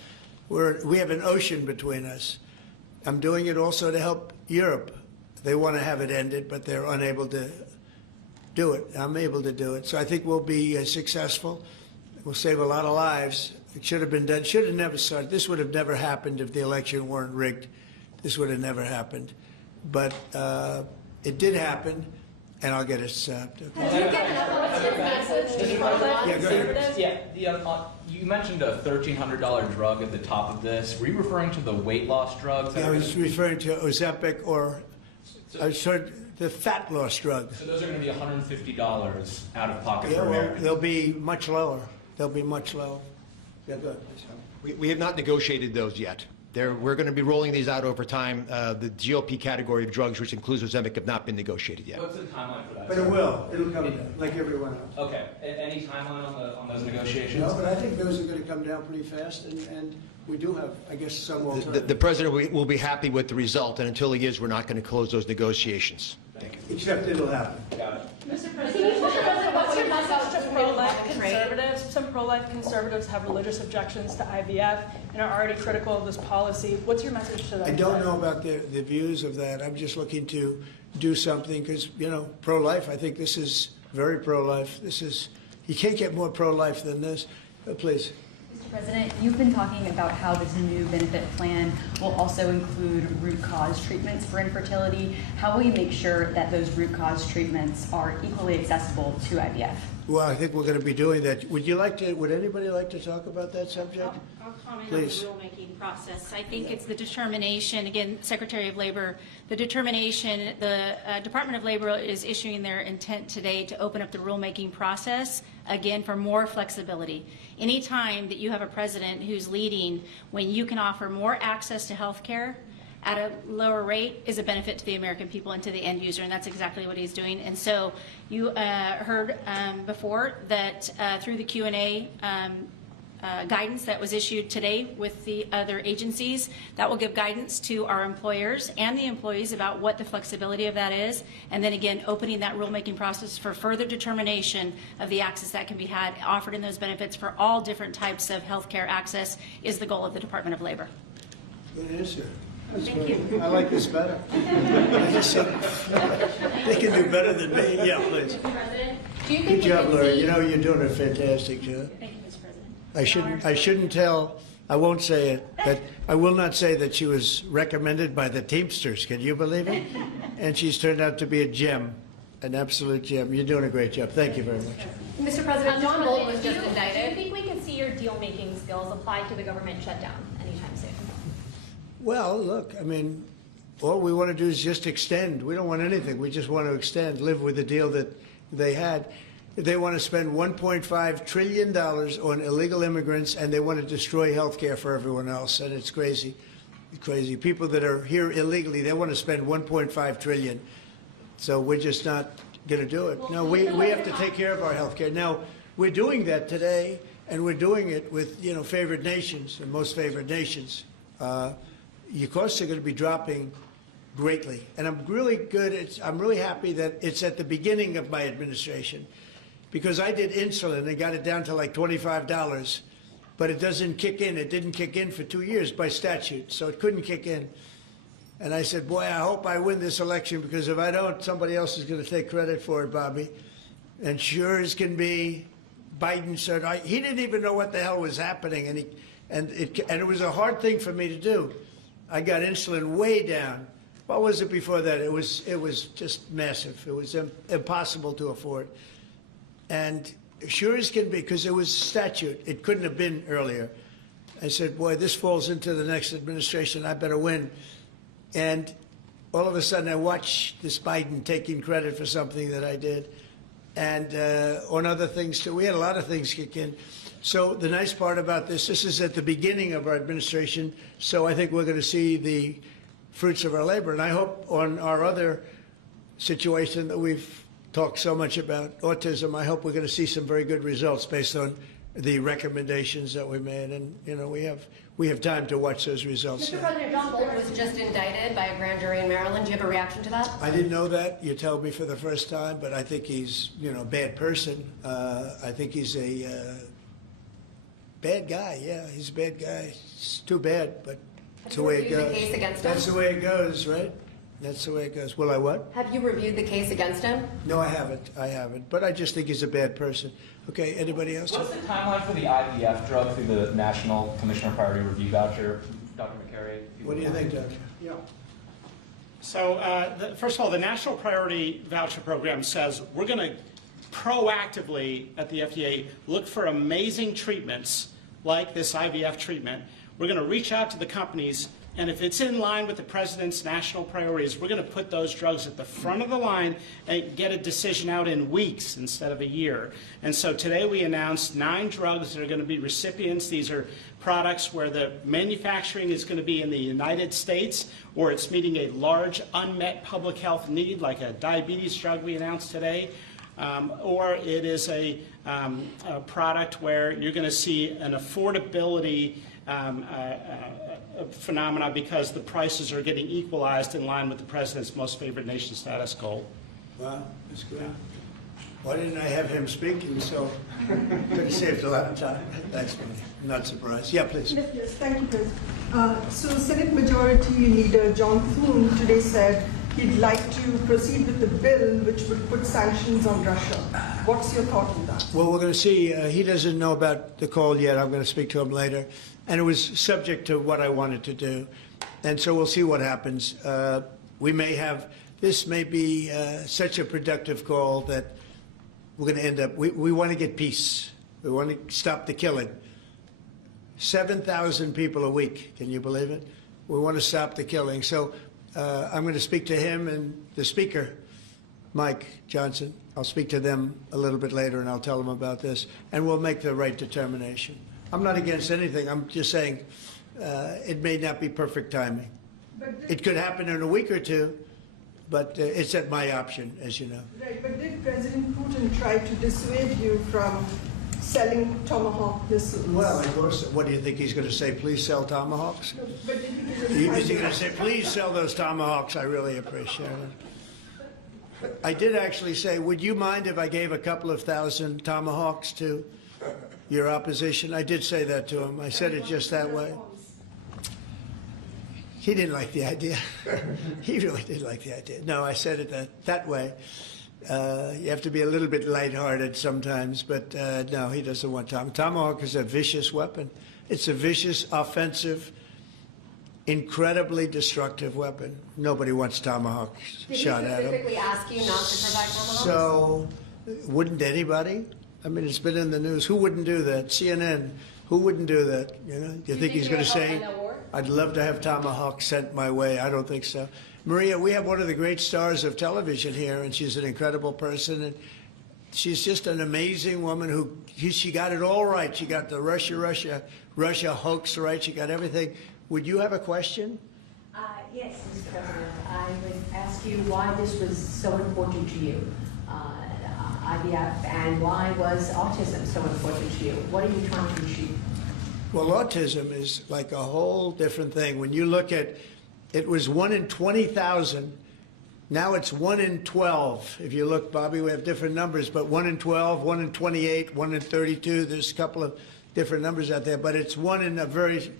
We have an ocean between us. I'm doing it also to help Europe. They want to have it ended, but they're unable to do it. I'm able to do it. So I think we'll be successful. We'll save a lot of lives. It should have been done. Should have never started. This would have never happened if the election weren't rigged. This would have never happened. But it did happen, and I'll get it stopped. Okay. Yeah, go ahead. Yeah, you mentioned a $1,300 drug at the top of this. Were you referring to the weight loss drugs? I was referring to Ozempic or the fat loss drug. So those are going to be $150 out of pocket Yeah, for well, Americans. they'll be much lower. They'll be much lower. Yeah, go ahead. We have not negotiated those yet. We're going to be rolling these out over time. The GLP category of drugs, which includes Ozempic, have not been negotiated yet. What's the timeline for that? But it will. It'll come down, like everyone else. Okay. Any timeline on those negotiations? No, but I think those are going to come down pretty fast, and we do have, I guess, some alternative. The president will be happy with the result, and until he is, we're not going to close those negotiations. Thank you. Except it'll happen. Got it. Mr. President, what's your message to pro-life conservatives? Some pro-life conservatives have religious objections to IVF and are already critical of this policy. What's your message to them? I don't know about the views of that. I'm just looking to do something because, pro-life, I think this is very pro-life. You can't get more pro-life than this. Please. Mr. President, you've been talking about how this new benefit plan will also include root cause treatments for infertility. How will you make sure that those root cause treatments are equally accessible to IVF? Well, I think we're going to be doing that. Would anybody like to talk about that subject? I'll comment Please. on the rulemaking process. I think it's the determination, again, Secretary of Labor, the determination, the Department of Labor is issuing their intent today to open up the rulemaking process, again, for more flexibility. Anytime that you have a president who's leading when you can offer more access to health care at a lower rate is a benefit to the American people and to the end user, and that's exactly what he's doing. And so you heard before that through the Q&A guidance that was issued today with the other agencies, that will give guidance to our employers and the employees about what the flexibility of that is, and then again opening that rulemaking process for further determination of the access that can be had offered in those benefits for all different types of health care access is the goal of the Department of Labor. Good answer. Thank you. I like this better. I just said, they can do better than me. Yeah, please. President, do you Good think job, we can Laura. see? You're doing a fantastic job. Thank you, Mr. President. I shouldn't tell, I won't say it, but I will not say that she was recommended by the Teamsters. Can you believe it? And she's turned out to be a gem, an absolute gem. You're doing a great job. Thank you very much. Mr. President, John Bolton was just Do indicted. you think we can see your deal-making skills applied to the government shutdown anytime soon? Well, look, I mean, all we want to do is just extend. We don't want anything. We just want to extend, live with the deal that they had. They want to spend $1.5 trillion on illegal immigrants, and they want to destroy health care for everyone else, and it's crazy. Crazy. People that are here illegally, they want to spend $1.5 trillion. So we're just not going to do it. No, we have to take care of our health care. Now, we're doing that today, and we're doing it with, favored nations and most favored nations. Your costs are going to be dropping greatly. And I'm really I'm really happy that it's at the beginning of my administration, because I did insulin and got it down to like $25, but it doesn't kick in. It didn't kick in for 2 years by statute, so it couldn't kick in. And I said, boy, I hope I win this election, because if I don't, somebody else is going to take credit for it, Bobby. And sure as can be, Biden said, he didn't even know what the hell was happening, and it was a hard thing for me to do. I got insulin way down. What was it before that? It was just massive. It was impossible to afford. And sure as can be, because it was statute, it couldn't have been earlier. I said, boy, this falls into the next administration. I better win. And all of a sudden, I watch this Biden taking credit for something that I did, and on other things too. We had a lot of things kick in. So the nice part about this is at the beginning of our administration. So I think we're going to see the fruits of our labor. And I hope on our other situation that we've talked so much about, autism, I hope we're going to see some very good results based on the recommendations that we made. And, you know, we have time to watch those results. Mr. President, John Bolton was just indicted by a grand jury in Maryland. Do you have a reaction to that? I didn't know that. You told me for the first time, but I think he's, you know, a bad person. I think he's a bad guy. Yeah, he's a bad guy. It's too bad, but that's the way it goes. Have you reviewed the case against him? That's the way it goes, right? That's the way it goes. Will I what? Have you reviewed the case against him? No, I haven't. I haven't. But I just think he's a bad person. Okay, anybody else? What's the timeline for the IVF drug through the National Commissioner Priority Review Voucher? Dr. McCary? What do you think, Doctor? Yeah. So, first of all, the National Priority Voucher Program says we're going to proactively at the FDA look for amazing treatments like this IVF treatment. We're going to reach out to the companies, and if it's in line with the President's national priorities, we're going to put those drugs at the front of the line and get a decision out in weeks instead of a year. And so today we announced 9 drugs that are going to be recipients. These are products where the manufacturing is going to be in the United States, or it's meeting a large unmet public health need, like a diabetes drug we announced today, or it is a product where you're going to see an affordability phenomena because the prices are getting equalized in line with the President's most favored nation status goal. Wow, that's good. Why didn't I have him speaking? So could have saved a lot of time. Thanks, man. I'm not surprised. Yeah, please. Yes, thank you, Chris. So Senate Majority Leader John Thune today said he'd like to proceed with the bill which would put sanctions on Russia. What's your thought on that? Well, we're going to see. He doesn't know about the call yet. I'm going to speak to him later. And it was subject to what I wanted to do. And so we'll see what happens. We may have, this may be such a productive call that we're going to end up, we want to get peace. We want to stop the killing. 7,000 people a week. Can you believe it? We want to stop the killing. So I'm going to speak to him and the speaker, Mike Johnson. I'll speak to them a little bit later and I'll tell them about this. And we'll make the right determination. I'm not against anything. I'm just saying it may not be perfect timing. It could happen in a week or two, but it's at my option, as you know. Right, but did President Putin try to dissuade you from selling Tomahawk missiles? Well, of course. What do you think he's going to say? Please sell Tomahawks? No, but did Is he going to say, please sell those Tomahawks? I really appreciate it. I did actually say, would you mind if I gave a couple of thousand Tomahawks to your opposition? I did say that to him. I said it just that way. He didn't like the idea. He really didn't like the idea. No, I said it that way. You have to be a little bit lighthearted sometimes, but no, he doesn't want Tomahawk is a vicious weapon. It's a vicious, offensive, incredibly destructive weapon. Nobody wants Tomahawk shot at them. Did he specifically ask you not to provide Tomahawks? So, wouldn't anybody? I mean, it's been in the news. Who wouldn't do that? CNN. Who wouldn't do that? You know? Do you think he's going to say, "I'd love to have Tomahawk sent my way"? I don't think so. Maria, we have one of the great stars of television here, and she's an incredible person, and she's just an amazing woman who she got it all right. She got the Russia hoax right. She got everything. Would you have a question? Yes, Mr. President. I would ask you why this was so important to you, IVF, and why was autism so important to you? What are you trying to achieve? Well, autism is like a whole different thing. When you look at, it was 1 in 20,000. Now it's 1 in 12. If you look, Bobby, we have different numbers, but 1 in 12, 1 in 28, 1 in 32. There's a couple of different numbers out there, but it's 1 in a very,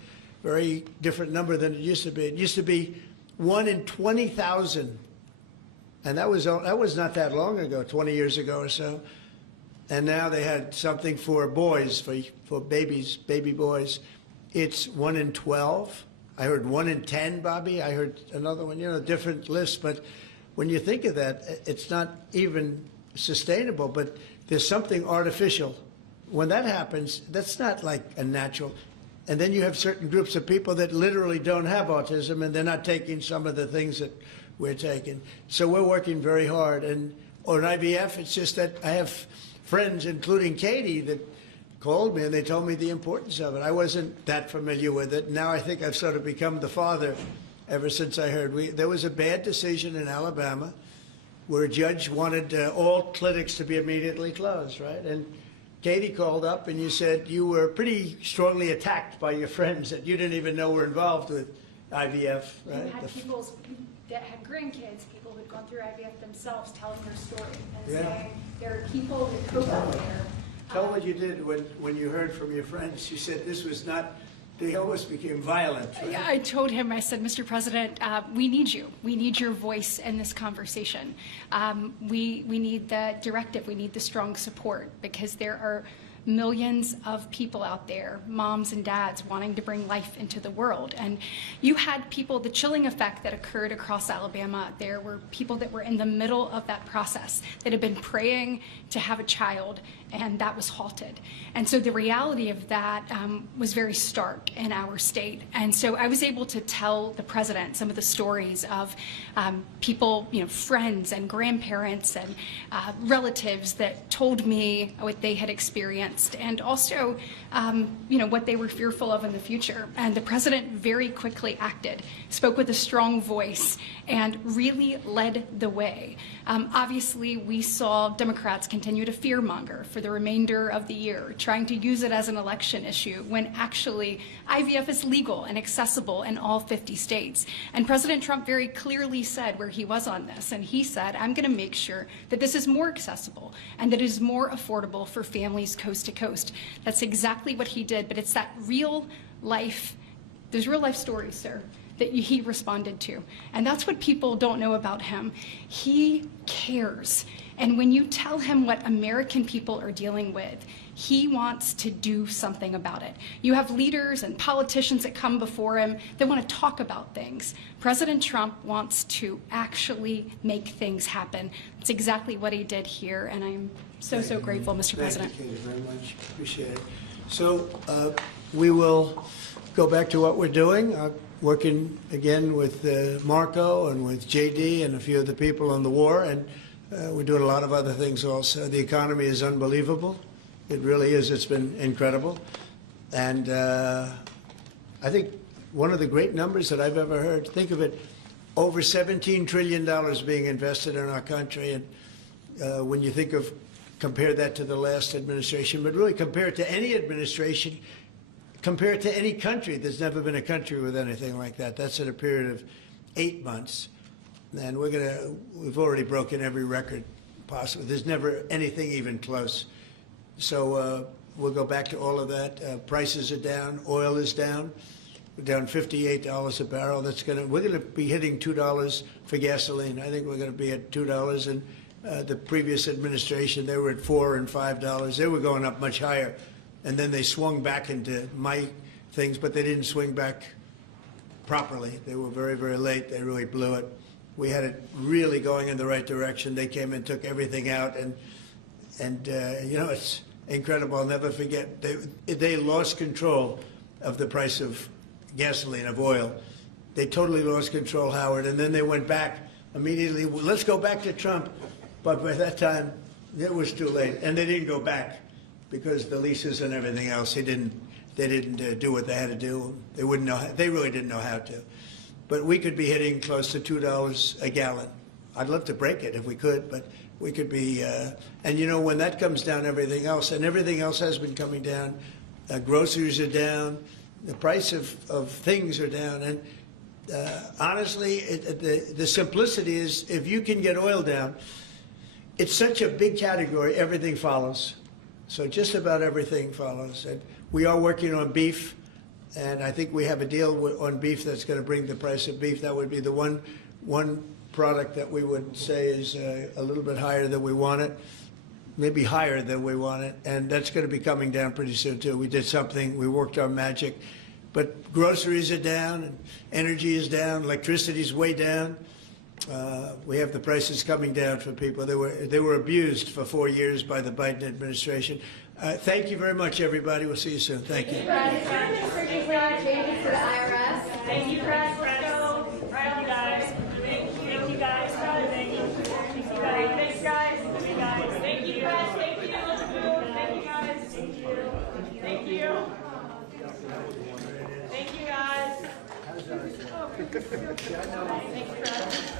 very different number than it used to be. It used to be 1 in 20,000. And that was not that long ago, 20 years ago or so. And now they had something for boys, for babies, baby boys. It's 1 in 12. I heard 1 in 10, Bobby. I heard another one, you know, different lists. But when you think of that, it's not even sustainable, but there's something artificial. When that happens, that's not like a natural. And then you have certain groups of people that literally don't have autism, and they're not taking some of the things that we're taking. So we're working very hard. And on IVF, it's just that I have friends, including Katie, that called me and they told me the importance of it. I wasn't that familiar with it. Now I think I've sort of become the father ever since I heard. There was a bad decision in Alabama where a judge wanted all clinics to be immediately closed, right? And Katie called up and you said you were pretty strongly attacked by your friends that you didn't even know were involved with IVF, right? You had people that had grandkids, people who'd gone through IVF themselves, telling their story and saying there are people that cope out there. Tell what you did when you heard from your friends. You said this was not, they almost became violent. Right? Yeah, I told him, I said, Mr. President, we need you. We need your voice in this conversation. We need the directive. We need the strong support, because there are millions of people out there, moms and dads, wanting to bring life into the world. And you had people, the chilling effect that occurred across Alabama, there were people that were in the middle of that process that had been praying to have a child, and that was halted. And so the reality of that was very stark in our state. And so I was able to tell the president some of the stories of people, friends and grandparents and relatives that told me what they had experienced, and also, what they were fearful of in the future. And the president very quickly acted, spoke with a strong voice, and really led the way. Obviously, we saw Democrats continue to fearmonger for the remainder of the year, trying to use it as an election issue, when actually IVF is legal and accessible in all 50 states. And President Trump very clearly said where he was on this, and he said, I'm going to make sure that this is more accessible and that it is more affordable for families coast to coast. That's exactly what he did, but it's that real life, those real life stories, sir, that he responded to. And that's what people don't know about him. He cares. And when you tell him what American people are dealing with, he wants to do something about it. You have leaders and politicians that come before him that want to talk about things. President Trump wants to actually make things happen. That's exactly what he did here, and I'm so grateful, Mr. President. Thank you, Katie, very much. Appreciate it. So we will go back to what we're doing. Working again with Marco and with JD and a few of the people on the war, and we're doing a lot of other things also. The economy is unbelievable. It really is. It's been incredible. And I think one of the great numbers that I've ever heard, think of it, over $17 trillion being invested in our country. And when you think of, compare that to the last administration, but really compare it to any administration, compare it to any country. There's never been a country with anything like that. That's in a period of 8 months. And we've already broken every record possible. There's never anything even close. So we'll go back to all of that. Prices are down. Oil is down. We're down $58 a barrel. We're going to be hitting $2 for gasoline. I think we're going to be at $2. And the previous administration, they were at $4 and $5. They were going up much higher. And then they swung back into my things, but they didn't swing back properly. They were very, very late. They really blew it. We had it really going in the right direction. They came and took everything out, and it's incredible. I'll never forget. They lost control of the price of gasoline, of oil. They totally lost control, Howard, and then they went back immediately. Let's go back to Trump. But by that time, it was too late, and they didn't go back, because the leases and everything else, they didn't do what they had to do. They wouldn't know. They really didn't know how to. But we could be hitting close to $2 a gallon. I'd love to break it if we could, but we could be. And when that comes down, everything else has been coming down. Groceries are down. The price of things are down. And honestly, the simplicity is, if you can get oil down, it's such a big category. Everything follows. So just about everything follows. And we are working on beef, and I think we have a deal on beef that's going to bring the price of beef. That would be the one product that we would say is a little bit higher than we want it, maybe higher than we want it, and that's going to be coming down pretty soon too. We did something. We worked our magic. But groceries are down, and energy is down, electricity is way down. We have the prices coming down for people. They were abused for 4 years by the Biden administration. Thank you very much, everybody. We'll see you soon. Thank you. Changes for the IRS. Thank you, guys. Let's go. Right, you guys. Thank you, guys. Thank you. Thanks, guys. Thank you, guys. Thank you, guys. Thank you. Thank you, guys. Thank you. Thank you. Thank you, guys. Thanks, guys.